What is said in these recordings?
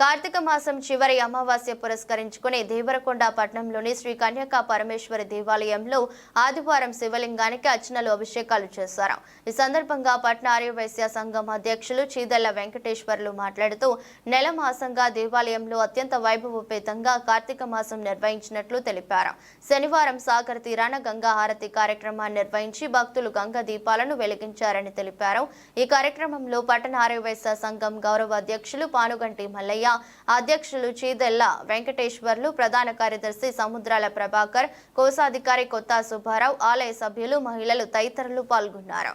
కార్తీక మాసం చివరి అమావాస్య పురస్కరించుకుని దేవరకొండ పట్టణంలోని శ్రీ కన్యకా పరమేశ్వరి దేవాలయంలో ఆదివారం శివలింగానికి అర్చనలు అభిషేకాలు చేశారు. ఈ సందర్భంగా పట్న ఆర్యవైశ్య సంఘం అధ్యక్షులు చీదల్ల వెంకటేశ్వర్లు మాట్లాడుతూ నెల మాసంగా దేవాలయంలో అత్యంత వైభవోపేతంగా కార్తీక మాసం నిర్వహించినట్లు తెలిపారు. శనివారం సాగర్ తీరాన గంగా హారతి కార్యక్రమాన్ని నిర్వహించి భక్తులు గంగా దీపాలను వెలిగించారని తెలిపారు. ఈ కార్యక్రమంలో పట్టణ ఆర్యవైశ్య సంఘం గౌరవ అధ్యక్షులు పానుగంటి మల్లయ్య అధ్యక్షులు చీదెల్ల వెంకటేశ్వర్లు ప్రధాన కార్యదర్శి సముద్రాల ప్రభాకర్ కోశాధికారి కొత్త సుబ్బారావు ఆలయ సభ్యులు మహిళలు తదితరులు పాల్గొన్నారు.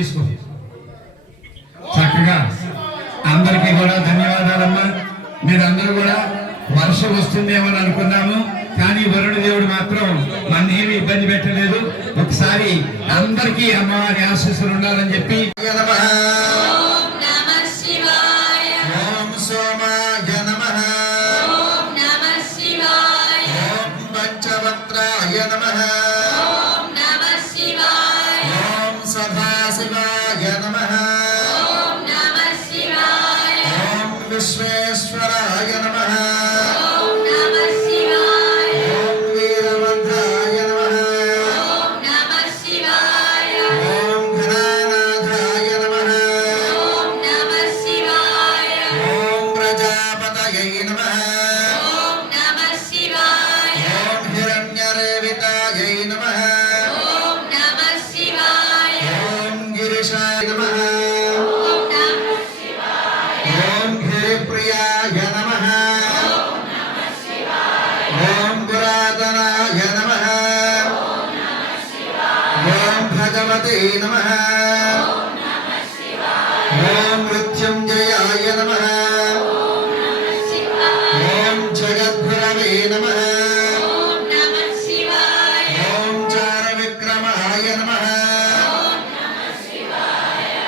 తీసుకో చక్కగా అందరికీ కూడా ధన్యవాదాలమ్మా. మీరందరూ కూడా వర్షం వస్తుందేమో అని అనుకున్నాము కానీ వరుణ దేవుడు మాత్రం మన ఏమి ఇబ్బంది పెట్టలేదు. ఒకసారి అందరికీ అమ్మవారి ఆశీస్సులు ఉండాలని చెప్పి. नमः ॐ नमः शिवाय ॐ गिरिशाय नमः ॐ नमः शिवाय ॐ गिरिप्रियाय नमः ॐ नमः शिवाय ॐ गुरातनाय नमः ॐ नमः शिवाय ॐ भगवते नमः